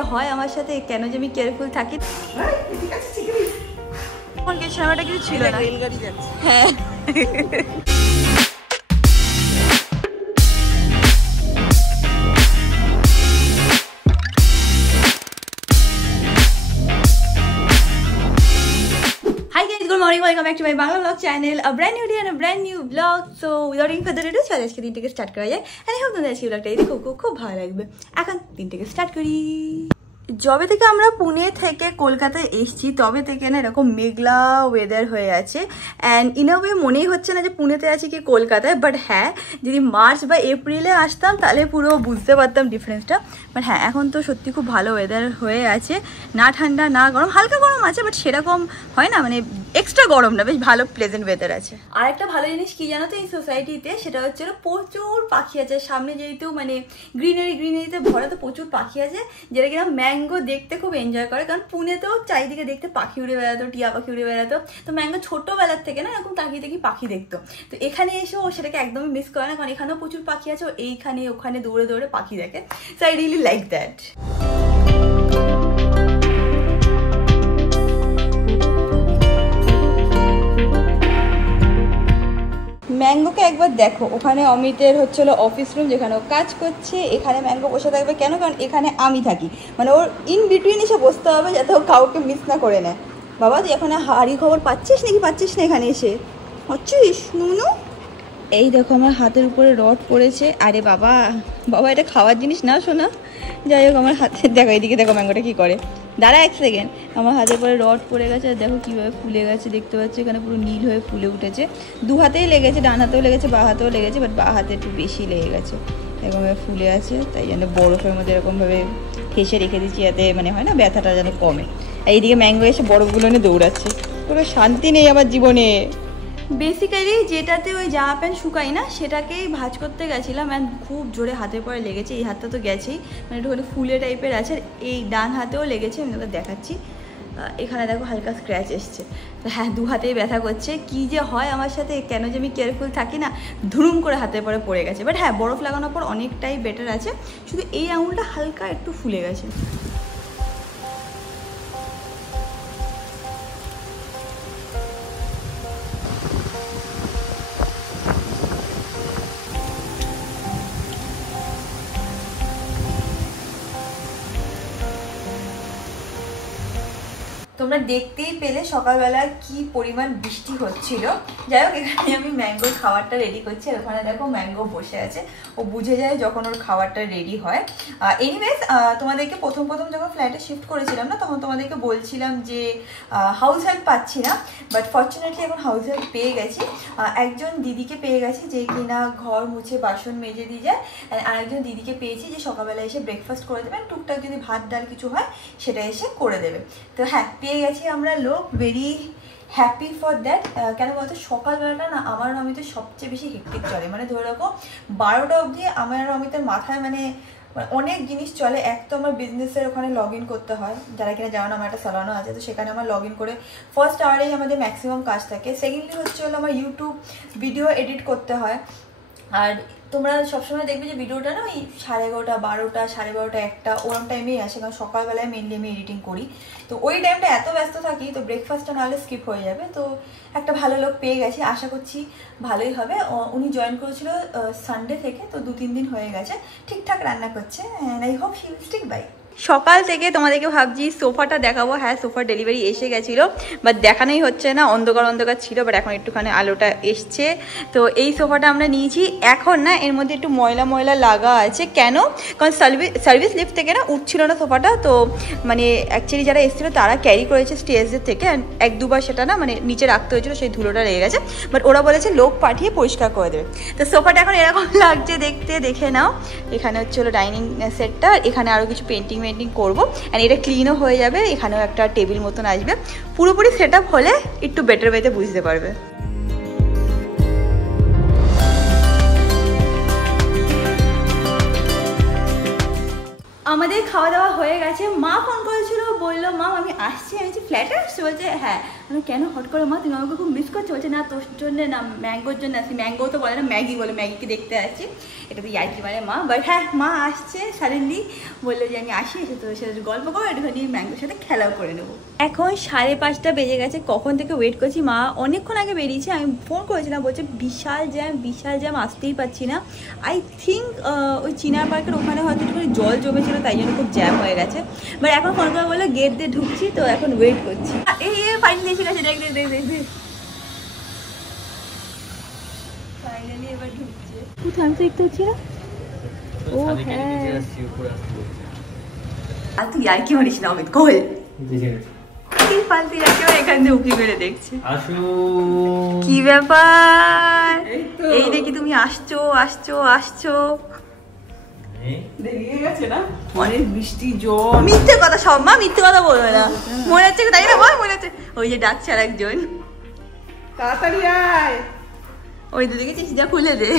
যে হয় আমার সাথে, কেন যে আমি কেয়ারফুল থাকি। সময়টা কিছু ছিল না। হ্যাঁ Good morning, welcome back to my Bangla vlog channel. A brand new day and a brand new vlog. So without any further ado, চলো আজকে দিনটাকে স্টার্ট করা যায়। And I hope তোমাদের আজকে vlogটা দেখো খুব ভালো লাগবে। এখন দিনটাকে স্টার্ট করি। যবে থেকে আমরা পুনে থেকে কলকাতায় এসেছি তবে থেকে না এরকম মেঘলা ওয়েদার হয়ে আছে। অ্যান্ড ইন আ ওয়ে মনেই হচ্ছে না যে পুনেতে আছি কি কলকাতায়। বাট হ্যাঁ, যদি মার্চ বা এপ্রিলে আসতাম তাহলে পুরো বুঝতে পারতাম ডিফারেন্সটা। বাট হ্যাঁ, এখন তো সত্যি খুব ভালো ওয়েদার হয়ে আছে, না ঠান্ডা না গরম, হালকা গরম আছে বাট সেরকম হয় না, মানে এক্সট্রা গরম না, বেশ ভালো প্লেজেন্ট ওয়েদার আছে। আর একটা ভালো জিনিস কি জানো তো এই সোসাইটিতে, সেটা হচ্ছে প্রচুর পাখি আছে সামনে, যেহেতু মানে গ্রিনারিতে ভরা, তো প্রচুর পাখি আছে যেটা কিনা ম্যাঙ্গো দেখতে খুব এনজয় করে। কারণ পুনেতেও চারিদিকে দেখতে পাখি উড়ে বেড়াতো, টিয়া পাখি উড়ে বেড়াতো, তো ম্যাঙ্গো ছোটবেলার থেকে না এরকম তাকিয়ে দেখি পাখি দেখতো। তো এখানে এসেও সেটাকে একদমই মিস করে না, কারণ এখানেও প্রচুর পাখি আছে, ও এইখানে ওখানে দৌড়ে দৌড়ে পাখি দেখে। So I really like that. ম্যাঙ্গোকে একবার দেখো, ওখানে অমিতের হচ্ছিল অফিস রুম যেখানে ও কাজ করছে, এখানে ম্যাঙ্গো বসে থাকবে কেন, কারণ এখানে আমি থাকি, মানে ওর ইন বিটুইন এসে বসতে হবে যাতে ও কাউকে মিস না করে নেয়। বাবা তুই এখন হাড়ি খবর পাচ্ছিস নাকি পাচ্ছিস না এখানে এসে হচ্ছিস নুনু? এই দেখো আমার হাতের উপরে রড পড়েছে। আরে বাবা বাবা এটা খাওয়ার জিনিস না শোনা, যাই হোক আমার হাতের দেখো, এইদিকে দেখো ম্যাঙ্গোটা কী করে, দাঁড়া এক সেকেন্ড। আমার হাতের পরে রড পড়ে গেছে আর দেখো কীভাবে ফুলে গেছে, দেখতে পাচ্ছি এখানে পুরো নীল হয়ে ফুলে উঠেছে। দু হাতেই লেগেছে, ডান হাতেও লেগেছে, বা হাতেও লেগেছে, বাট বা হাতে একটু বেশি লেগে গেছে, এরকমভাবে ফুলে আছে। তাই জন্য বরফের মধ্যে এরকমভাবে ফেসে রেখে দিচ্ছি যাতে মানে হয় না ব্যথাটা যেন কমে। এইদিকে ম্যাঙ্গো এসে বরফগুলো নিয়ে দৌড়াচ্ছে, কোনো শান্তি নেই আমার জীবনে। বেসিক্যালি যেটাতে ওই জামা প্যান্ট শুকাই না সেটাকেই ভাঁজ করতে গেছিলাম, অ্যান্ড খুব জোরে হাতের পরে লেগেছে। এই হাতটা তো গেছেই, মানে একটুখানি ফুলে টাইপের আছে, এই ডান হাতেও লেগেছে, আমি তোকে দেখাচ্ছি। এখানে দেখো হালকা স্ক্র্যাচ এসছে। হ্যাঁ, দু হাতেই ব্যথা করছে। কি যে হয় আমার সাথে, কেন যে আমি কেয়ারফুল থাকি না, ধুরুম করে হাতের পরে পড়ে গেছে। বাট হ্যাঁ, বরফ লাগানোর পর অনেকটাই বেটার আছে, শুধু এই আঙুলটা হালকা একটু ফুলে গেছে। তোমরা দেখতেই পেলে সকালবেলা কি পরিমাণ বৃষ্টি হচ্ছিল। যাই হোক, এখানে আমি ম্যাঙ্গোর খাবারটা রেডি করছি, আর ওখানে দেখো ম্যাঙ্গো বসে আছে, ও বুঝে যায় যখন ওর খাবারটা রেডি হয়। এনিওয়েজ, তোমাদেরকে প্রথম যখন ফ্ল্যাটে শিফট করেছিলাম না, তখন তোমাদেরকে বলছিলাম যে হাউস হেল্প পাচ্ছি না, বাট ফর্চুনেটলি এখন হাউস হেল্প পেয়ে গেছি। একজন দিদিকে পেয়ে গেছি যে কিনা ঘর মুছে বাসন মেজে দিয়ে যায়, আর একজন দিদিকে পেয়েছি যে সকালবেলা এসে ব্রেকফাস্ট করে দেবেন, টুকটাক যদি ভাত ডাল কিছু হয় সেটা এসে করে দেবে। তো হ্যাঁ, পেয়ে গেছি আমরা লোক, ভেরি হ্যাপি ফর দ্যাট। কেন বলতো, সকালবেলাটা না আমার অমিতের সবচেয়ে বেশি হেক্টিক চলে, মানে ধরে রাখো 12টা অবধি আমার অমিতের মাথায় মানে অনেক জিনিস চলে। এক তো আমার বিজনেসের ওখানে লগ ইন করতে হয়, যারা কিনা জানো আমার একটা সালানো আছে, তো সেখানে আমার লগ ইন করে ফার্স্ট আওয়ারেই আমাদের ম্যাক্সিমাম কাজ থাকে। সেকেন্ডলি হচ্ছে হলো আমার ইউটিউব ভিডিও এডিট করতে হয়। আর তোমরা সবসময় দেখবে যে ভিডিওটা না ওই 11:30, 12টা, 12:30, 1টা ওরম টাইমেই আসে, কারণ সকালবেলায় মেনলি আমি এডিটিং করি। তো ওই টাইমটা এত ব্যস্ত থাকি, তো ব্রেকফাস্টটা নাহলে স্কিপ হয়ে যাবে। তো একটা ভালো লোক পেয়ে গেছি, আশা করছি ভালোই হবে। উনি জয়েন করেছিল সানডে থেকে, তো 2-3 দিন হয়ে গেছে, ঠিকঠাক রান্না করছে, and I hope she will stick by. সকাল থেকে তোমাদেরকে ভাবছি সোফাটা দেখাবো। হ্যাঁ, সোফার ডেলিভারি এসে গেছিলো, বাট দেখানোই হচ্ছে না, অন্ধকার ছিল, বাট এখন একটুখানি আলোটা এসছে। তো এই সোফাটা আমরা নিয়েছি। এখন না এর মধ্যে একটু ময়লা লাগা আছে, কেন, কারণ সার্ভিস লিফট থেকে না উঠছিল না সোফাটা, তো মানে অ্যাকচুয়ালি যারা এসেছিলো তারা ক্যারি করেছে স্টেজের থেকে, এক দুবার সেটা না মানে নিচে রাখতে হয়েছিলো, সেই ধুলোটা লেগে গেছে, বাট ওরা বলেছে লোক পাঠিয়ে পরিষ্কার করে দেবে। তো সোফাটা এখন এরকম লাগছে দেখতে, দেখে নাও। এখানে হচ্ছে হলো ডাইনিং সেটটা, এখানে আরও কিছু পেন্টিং করবো, অ্যান্ড এটা ক্লিনও হয়ে যাবে, এখানেও একটা টেবিল মতন আসবে। পুরোপুরি সেট আপ হলে একটু বেটার ওয়েতে বুঝতে পারবে। আমাদের খাওয়া দাওয়া হয়ে গেছে। মা ফোন করেছিল, বললো মা আমি আসছি। আমি বলছি ফ্ল্যাটে আসছি? বলছে হ্যাঁ। কেন হট করে মা তুমি আমাকে খুব মিস করছো? বলছে না তোর জন্য না, ম্যাঙ্গোর জন্য আসি। ম্যাঙ্গো তো বলে না, ম্যাগি বলে, ম্যাগিকে দেখতে আসছি। এটা তো ইয়ার্কি মানে মা, বাট হ্যাঁ মা আসছে সাডেনলি, বললো যে আমি আসি, এসে তোর সাথে গল্প করো, একটুখানি ম্যাঙ্গোর সাথে খেলাও করে নেবো। এখন 5:30 বেজে গেছে, কখন থেকে ওয়েট করছি। মা অনেকক্ষণ আগে বেরিয়েছে, আমি ফোন করেছিলাম, বলছে বিশাল জ্যাম, আসতেই পারছি না। আই থিঙ্ক ওই চিনার পার্কের ওখানে হয়তো একটু জল জমেছিল, তাই জন্য খুব জ্যাম হয়ে গেছে। বাট এখন ফোন করে বললো গেট দিয়ে ঢুকছি, তো এখন ওয়েট করছি। এই ফাইনালি এসে গেছে, দেখ ফাইনালি এবার ঢুকছে। কোথায় আমি তো দেখতে হচ্ছি না। ও হ্যাঁ, আর তুই আর কি মারিস না অমিত, কোল ফালতু ইয়ার্কি মারি, এখান থেকে উকি মেরে দেখছে। কি ব্যাপার, এই দেখি তুমি আসছো। অনেক বৃষ্টি জল, মিথ্যে কথা সব, মা মিথ্যে কথা বলবে না, মনে হচ্ছে তাই না, মনে হচ্ছে ওই যে ডাকছে আর একজন, তাড়াতাড়ি আয়। ওই দিকে চিঠিটা খুলে দে।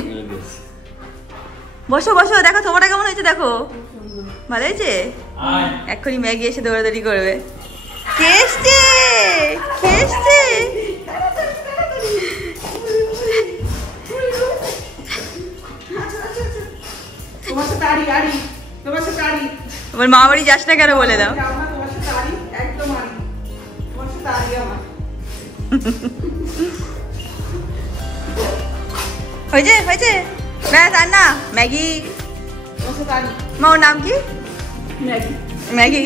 বসো দেখো তোমারটা কেমন হয়েছে, দেখো ভালো হয়েছে। এক্ষুনি ম্যাগি এসে দৌড়াদৌড়ি করবে। কে এসছে? তোমার মা বাড়ি যাস না কেন বলে দাও। হয়েছে ব্যাস, আর না ম্যাগি। মা ওর নাম কি? ম্যাগি।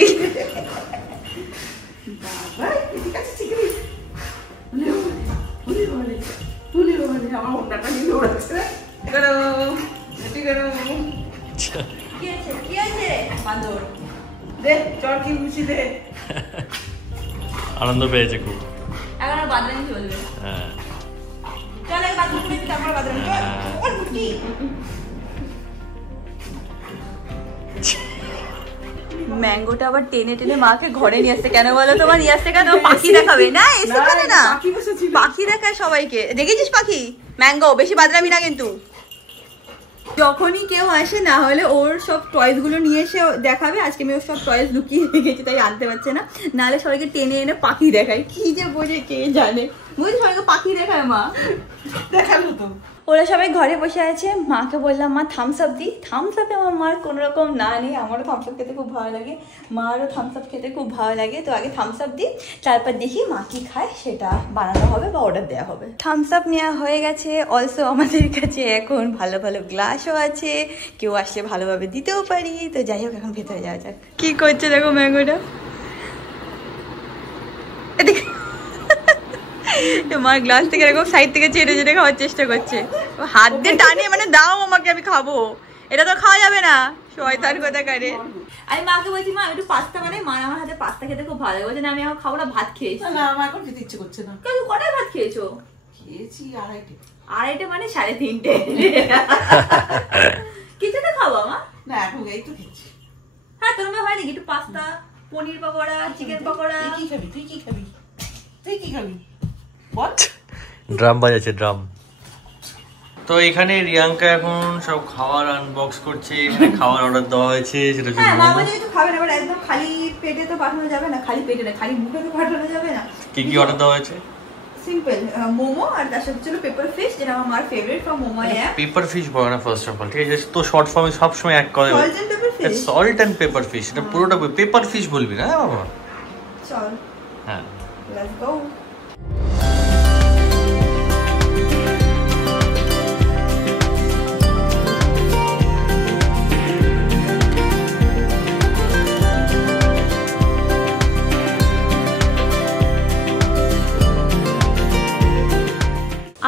আনন্দ পেয়েছে খুব। এখন বাদরামি চলবে। হ্যাঁ চল এক বাদরামি করে তারপর বাদরামি ম্যাঙ্গোটা আবার টেনে মাকে ঘরে নিয়ে আসছে কেন বলো? তোমার নিয়ে আসছে কেন? পাখি দেখাবে না, এসে পারে না, পাখি দেখায় সবাইকে। দেখেছিস পাখি? ম্যাঙ্গো বেশি বাদরামি না কিন্তু। যখনই কেউ আসে না হলে ওর সব টয়েস গুলো নিয়ে এসে দেখাবে। আজকে আমি ওর সব টয়েস লুকিয়ে রেখেছি, তাই আনতে পারছে না, নাহলে সবাইকে টেনে এনে পাখি দেখায়। কি যে বোঝে কে জানে, বুঝলি সবাইকে পাখি দেখায় মা। দেখালো তো। ওরা সবাই ঘরে বসে আছে, মাকে বললাম মা থামস আপ দিই। থামস আপে আমার মার কোনো রকম না নেই, আমারও থামস আপ খেতে খুব ভালো লাগে, মারও থামস আপ খেতে খুব ভালো লাগে। তো আগে থামস আপ দিই, তারপর দেখি মা কি খায় সেটা বানানো হবে বা অর্ডার দেওয়া হবে। থামস আপ নেওয়া হয়ে গেছে। অলসো আমাদের কাছে এখন ভালো গ্লাসও আছে, কেউ আসলে ভালোভাবে দিতেও পারি। তো যাই হোক, এখন ভেতরে যাওয়া যাক। কি করছে দেখো ম্যাঙ্গোটা, মার গ্লাস থেকে এরকম সাইড থেকে চেটে খাওয়ার চেষ্টা করছে, হাত দিয়ে টানিয়ে মানে দাও আমাকে, আমি খাবো। এটা তো খাওয়া যাবে না, শয়তান কোথাকারে। আমি মাকে বলছি মা একটু পাস্তা বানাই, মা আমার হাতে পাস্তা খেতে খুব ভালো লাগে। বলছে না আমি এখন খাবো না, ভাত খেয়েছি। না আমার এখন খেতে ইচ্ছে করছে না। কেন, কটায় ভাত খেয়েছো? খেয়েছি 2:30। 2:30 মানে 3:30। কিছু তো খাবো মা। না এখন এই তো খেয়েছি। হ্যাঁ তোর মেয়ে হয় নাকি একটু পাস্তা, পনির পকোড়া, চিকেন পকোড়া? তুই কি খাবি বল। ড্রাম বাজাচ্ছে, ড্রাম। তো এখানে রিয়াঙ্কা এখন সব খাবার আনবক্স করছে, এখানে খাবার অর্ডার দেওয়া হয়েছে সেটা জন্য। হ্যাঁ মা বলে কিছু খাবে না, বাট একদম খালি পেটে তো পাঠানো যাবে না, খালি পেটে না, খালি মুখে তো পাঠানো যাবে না। কি অর্ডার দেওয়া হয়েছে? সিম্পল মোমো, আর তার সাথে ছিল পেপার ফিশ, যেটা আমার favourite from momo app. Paper fish বলে না ফার্স্ট অফ অল, ঠিক আছে? তো শর্ট ফর্মে সব সময় এক করে salt and pepper fish, salt and pepper fish, এটা পুরোটা পেপার ফিশ বলবি না বাবা। চল হ্যাঁ লেটস গো।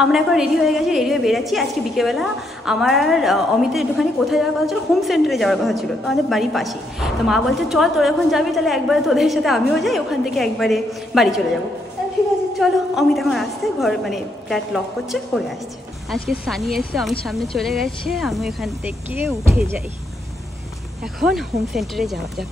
আমরা এখন রেডি হয়ে গেছি, রেডি হয়ে বেরাচ্ছি। আজকে বিকেলবেলা আমার অমিতের একটুখানি কোথায় যাওয়ার কথা ছিল, হোম সেন্টারে যাওয়ার কথা ছিল, আমাদের বাড়ির পাশেই। তো মা বলছে চল তোরা যখন যাবি তাহলে একবারে তোদের সাথে আমিও যাই, ওখান থেকে একবারে বাড়ি চলে যাবো। ঠিক আছে চলো। অমিত এখন আসছে, ঘর মানে ফ্ল্যাট লক করছে, করে আসছে। আজকে সানি এসছে, অমিত সামনে চলে গেছে, আমি এখান থেকে উঠে যাই। এখন হোম সেন্টারে যাওয়া যাক।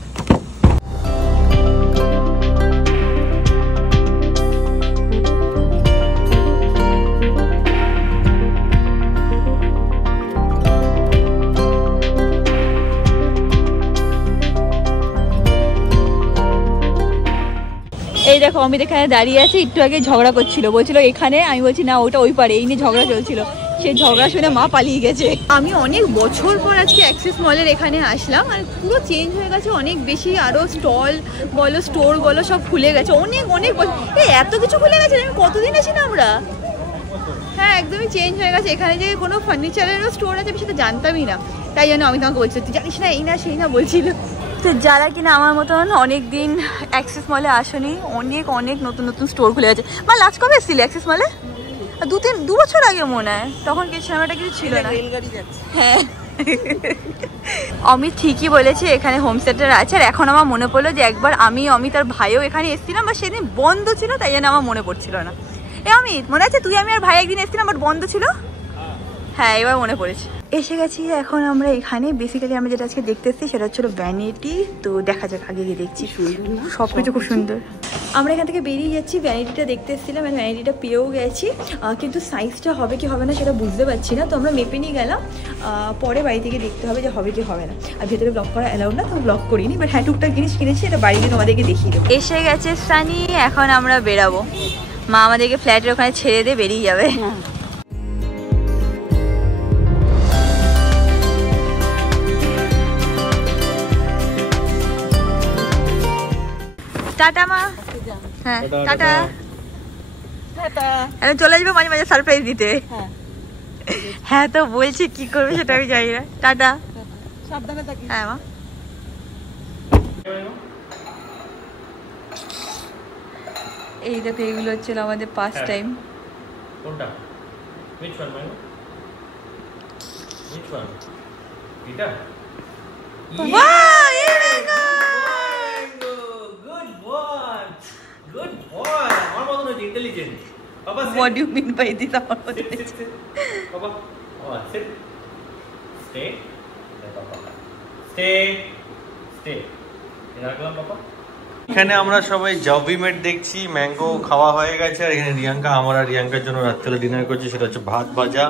এই দেখো অমিত এখানে দাঁড়িয়ে আছে, একটু আগে ঝগড়া করছিল, বলছিল এখানে, আমি বলছি না ওটা ওই পারে, এই নিয়ে ঝগড়া চলছিল। সেই ঝগড়া শুনে মা পালিয়ে গেছে। আমি অনেক বছর পর আজকে অ্যাক্সেস মলের এখানে আসলাম, আর পুরো চেঞ্জ হয়ে গেছে অনেক বেশি। আরও স্টল বলো, স্টোর বলো, সব খুলে গেছে অনেক অনেক। এত কিছু খুলে গেছে, আমি কতদিন আছি না আমরা। হ্যাঁ, একদমই চেঞ্জ হয়ে গেছে। এখানে যে কোনো ফার্নিচারেরও স্টোর আছে আমি সেটা জানতামই না, তাই জন্য আমি তোমাকে বলছি তুই জানিস না এই না সেই না বলছিল। তো যারা কিনা আমার মতন অনেক দিন অ্যাক্সেস মলে আসেনি, অনেক অনেক নতুন নতুন স্টোর খুলে গেছে। বা লাস্ট কবে এসেছিলি অ্যাক্সেস মলে? 2 বছর আগে মনে হয়, তখন কিছু সময়টা কিছু ছিল না। হ্যাঁ অমিত ঠিকই বলেছে, এখানে হোম সেন্টার আছে। আর এখন আমার মনে পড়লো যে একবার আমি অমিত আর ভাইও এখানে এসেছিলাম, বা সেদিন বন্ধ ছিল, তাই জন্য আমার মনে পড়ছিল না। এ অমিত, মনে আছে তুই আমি আর ভাই একদিন এসেছিলাম বাট বন্ধ ছিল? হ্যাঁ, এবার মনে পড়েছে। এসে গেছি এখন আমরা এখানে। বেসিক্যালি আমরা যেটা আজকে দেখতে এসেছি সেটা হচ্ছিল ভ্যানিটি। তো দেখা যাক, আগে গিয়ে দেখছি। সব কিছু খুব সুন্দর। আমরা এখান থেকে বেরিয়ে যাচ্ছি, ভ্যানিটিটা দেখতে এসেছিলাম, আর ভ্যানিটিটা পেয়েও গেছি, কিন্তু সাইজটা হবে কি হবে না সেটা বুঝতে পারছি না। তো আমরা মেপে নিয়ে গেলাম, পরে বাড়ি থেকে দেখতে হবে যে হবে কি হবে না। আর ভেতরে ব্লগ করা অ্যালাউড না, তো ব্লগ করিনি, বাট হ্যাঁ টুকটাক জিনিস কিনেছি, এটা বাড়িতে তোমাদেরকে দেখিয়ে দেবো। এসে গেছে সানি, এখন আমরা বেরাবো। মা আমাদেরকে ফ্ল্যাটের ওখানে ছেড়ে দিয়ে বেরিয়ে যাবে। টাটা মা। হ্যাঁ টাটা। চলে আসবে মাঝে মাঝে সারপ্রাইজ দিতে। হ্যাঁ তো বলছি কি করবে সেটা আমি জানি না। টাটা, সাবধানে থাকিস। হ্যাঁ মা। এই দেখো, এইগুলো হচ্ছিল আমাদের পাস্ট টাইম। কোনটা? which one mango? which one? এটা? Wow, yeah, mango! Good boy. Good boy. আমার মত না, ইন্টেলিজেন্ট। বাবা What do you mean by this? আমার মতো sit. বাবা sit. Stay. Stay. রাখলাম বাবা। এখানে আমরা সবাই জবিমেট দেখছি, ম্যাঙ্গো খাওয়া হয়ে গেছে। আর এখানে রিয়াঙ্কা, আমরা রিয়াঙ্কার জন্য রাত্রে ডিনার করছি, সেটা হচ্ছে ভাত ভাজা।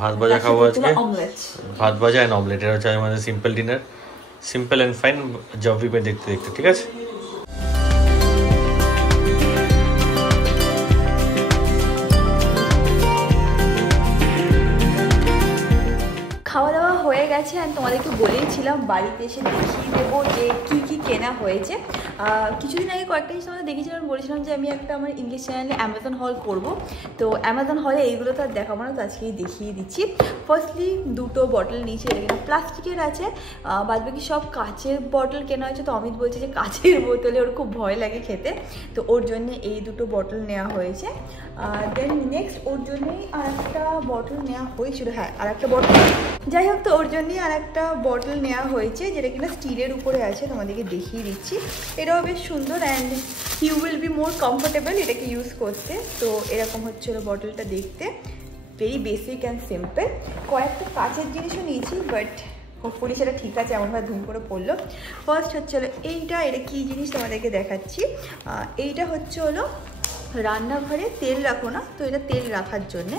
ভাত ভাজা খাবো আজকে, ভাত ভাজা অ্যান্ড অমলেট। এটা হচ্ছে আমাদের simple dinner, simple and fine জবিমেট দেখতে দেখতে। ঠিক আছে, খাওয়া দাওয়া হয়ে গেছে। আর তোমাদেরকে বলেইছিলাম বাড়িতে এসে দেখিয়ে দেবো যে কী কী কেনা হয়েছে। কিছুদিন আগে কয়েকটা জিনিস তোমাদের দেখেছিলাম, বলেছিলাম যে আমি একটা আমার ইংলিশ চ্যানেলে অ্যামাজন হল করব। তো অ্যামাজন হলে এইগুলো তো আর দেখাবো না, তো আজকেই দেখিয়ে দিচ্ছি। ফার্স্টলি 2টো বটল নিয়েছি, এটা কিনা প্লাস্টিকের আছে, বাদবাকি সব কাচের বটল কেনা হয়েছে। তো অমিত বলছে যে কাচের বোতলে ওর খুব ভয় লাগে খেতে, তো ওর জন্য এই 2টো বটল নেওয়া হয়েছে। দেন নেক্সট ওর জন্যই আর একটা বটল নেওয়া হয়েছিল। হ্যাঁ, আর একটা বটল, যাই হোক, তো ওর জন্যই আর একটা বটল নেওয়া হয়েছে, যেটা কিনা স্টিলের উপরে আছে। তোমাদেরকে দেখিয়ে দিচ্ছি। এটাও বেশ সুন্দর, and you will be more comfortable এটাকে ইউজ করতে। তো এরকম হচ্ছিল বটলটা দেখতে, ভেরি বেসিক অ্যান্ড সিম্পল। কয়েকটা কাচের জিনিসও নিয়েছি, বাট হোপফুলি সেটা ঠিক আছে, এমনভাবে ধুম করে পড়লো। ফার্স্ট হচ্ছে হলো এটা কী জিনিস তোমাদেরকে দেখাচ্ছি। এইটা হচ্ছে হলো রান্নাঘরে তেল রাখো না, তো এটা তেল রাখার জন্যে।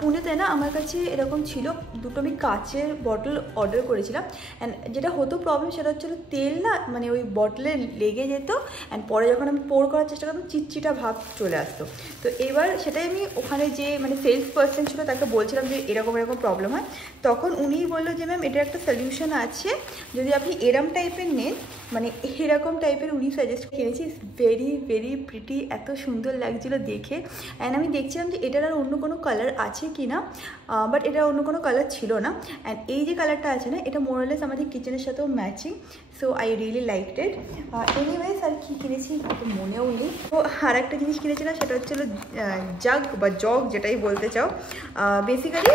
পুনেতে না আমার কাছে এরকম ছিল, 2টো আমি কাচের বটল অর্ডার করেছিলাম। অ্যান্ড যেটা হতো প্রবলেম সেটা হচ্ছিলো তেল না মানে ওই বটলে লেগে যেত, অ্যান্ড পরে যখন আমি পোর করার চেষ্টা করতাম চিটচিটা ভাব চলে আসতো। তো এবার সেটাই আমি ওখানে যে মানে সেলস পার্সন ছিল তাকে বলছিলাম যে এরকম প্রবলেম হয়। তখন উনিই বললো যে ম্যাম এটার একটা সলিউশন আছে, যদি আপনি এরম টাইপের নেন, মানে এরকম টাইপের উনি সাজেস্ট কিনেছি। ভেরি ভেরি প্রিটি, এত সুন্দর লাগছিলো দেখে। অ্যান্ড আমি দেখছিলাম যে এটার আর অন্য কোনো কালার আছে কি না, বাট এটার অন্য কোনো কালার ছিল না। অ্যান্ড এই যে কালারটা আছে না, এটা মোরলেস আমাদের কিচেনের সাথেও matching, so I really liked it. Anyways আর কি কিনেছি মনেও নেই। তো আর একটা জিনিস কিনেছিলাম, সেটা হচ্ছিলো জাগ বা জগ, যেটাই বলতে চাও। বেসিক্যালি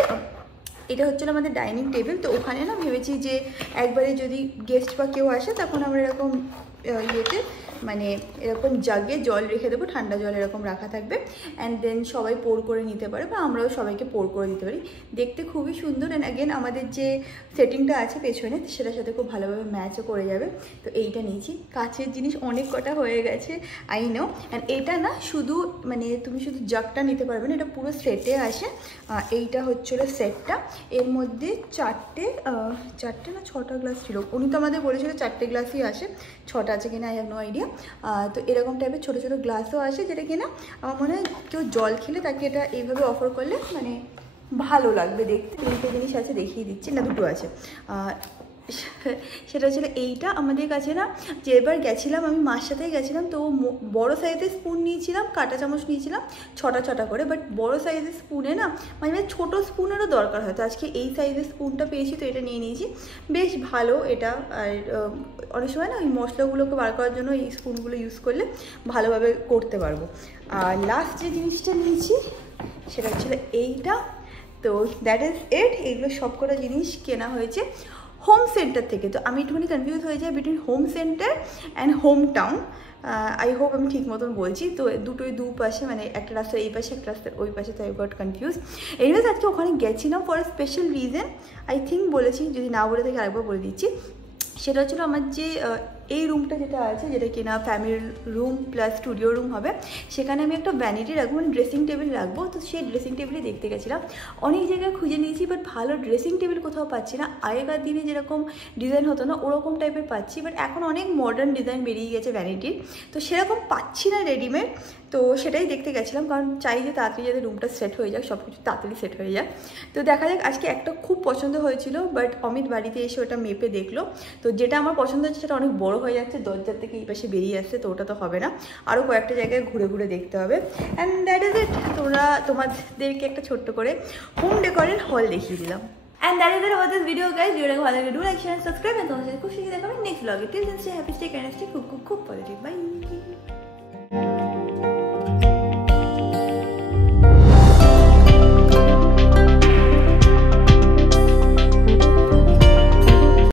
এটা হচ্ছিলো আমাদের ডাইনিং টেবিল। তো ওখানে না ভেবেছি যে একবারে যদি গেস্ট বা কেউ আসে তখন আমরা এরকম ইয়েতে মানে এরকম জাগে জল রেখে দেবো, ঠান্ডা জল এরকম রাখা থাকবে, অ্যান্ড দেন সবাই পোর করে নিতে পারে, বা আমরাও সবাইকে পোর করে দিতে পারি। দেখতে খুবই সুন্দর, অ্যান্ড অ্যাগেন আমাদের যে সেটিংটা আছে পেছনে সেটার সাথে খুব ভালোভাবে ম্যাচও করে যাবে। তো এইটা নিয়েছি। কাছের জিনিস অনেক কটা হয়ে গেছে আই নো। অ্যান্ড এটা না শুধু মানে তুমি শুধু জাগটা নিতে পারবে না, এটা পুরো সেটে আসে। এইটা হচ্ছিলো সেটটা, এর মধ্যে চারটে না 6টা গ্লাস ছিল। উনি তো আমাদের বলেছিল 4টে গ্লাসই আসে, 6টা আছে কিনা আই হ্যাভ নো আইডিয়া। তো এরকম টাইপের ছোটো ছোটো গ্লাসও আসে, যেটা কিনা আমার মনে হয় কেউ জল খেলে তাকে এটা এইভাবে অফার করলে মানে ভালো লাগবে দেখতে। 3টে জিনিস আছে, দেখিয়ে দিচ্ছি, না 2টো আছে। সেটা ছিল এইটা আমাদের কাছে না, যে এবার গেছিলাম আমি মার সাথেই গেছিলাম, তো বড় সাইজের স্পুন নিয়েছিলাম, কাঁটা চামচ নিয়েছিলাম 6টা করে, বাট বড় সাইজের স্পুনে না মানে ছোট স্পুনেরও দরকার হয়। তো আজকে এই সাইজের স্পুনটা পেয়েছি, তো এটা নিয়ে নিয়েছি, বেশ ভালো এটা। আর অনেক সময় না ওই মশলাগুলোকে বার করার জন্য এই স্পুনগুলো ইউজ করলে ভালোভাবে করতে পারবো। আর লাস্ট যে জিনিসটা নিয়েছি সেটা হচ্ছিল এইটা। তো দ্যাট ইজ ইট। এগুলো সবকটা জিনিস কেনা হয়েছে হোম সেন্টার থেকে। তো আমি একটুখানি কনফিউজ হয়ে যাই between home centre and home town. I hope আমি ঠিক মতন বলছি। তো দুটোই দুপাশে, মানে একটা রাস্তার এই পাশে একটা রাস্তার ওই পাশে, তো আই গট কনফিউজ। এইভাবে আজকে ওখানে গেছিলাম for a special reason, I think বলেছি, যদি না বলে থেকে আরেকবার বলে দিচ্ছি। সেটা হচ্ছিলো আমার যে এই রুমটা যেটা আছে, যেটা কিনা family room plus studio room হবে, সেখানে আমি একটা ভ্যানিটি রাখবো, মানে ড্রেসিং টেবিল রাখবো। তো সেই ড্রেসিং টেবিলে দেখতে গেছিলাম, অনেক জায়গায় খুঁজে নিয়েছি, বাট ভালো ড্রেসিং টেবিল কোথাও পাচ্ছি না। আগেকার দিনে যেরকম ডিজাইন হতো না ওরকম টাইপের পাচ্ছি, বাট এখন অনেক মডার্ন ডিজাইন বেরিয়ে গেছে ভ্যানিটির, তো সেরকম পাচ্ছি না রেডিমেড। তো সেটাই দেখতে গেছিলাম, কারণ চাই যে তাড়াতাড়ি যাতে রুমটা সেট হয়ে যাক, সব কিছু তাড়াতাড়ি সেট হয়ে যায়। তো দেখা যাক, আজকে একটা খুব পছন্দ হয়েছিল, বাট অমিত বাড়িতে এসে ওটা মেপে দেখলো, তো যেটা আমার পছন্দ হচ্ছে সেটা অনেক বড় হয়ে যাচ্ছে, দরজার থেকে এই পাশে বেরিয়ে আসছে, তো ওটা তো হবে না, আরও কয়েকটা জায়গায় ঘুরে ঘুরে দেখতে হবে। And that is it. তোমাদেরকে একটা ছোট্ট করে হোম ডেকোরের হল দেখিয়ে দিলাম। And that is it about this video, guys. ভিডিওটাকে ভালো লাগে, do like, share and subscribe, and তোমাদের সাথে খুব শিখে দেখাবেন নেক্সট ব্লগে। Till then stay happy, stay kind, stay খুব খুব খুব পজিটিভ। বাই।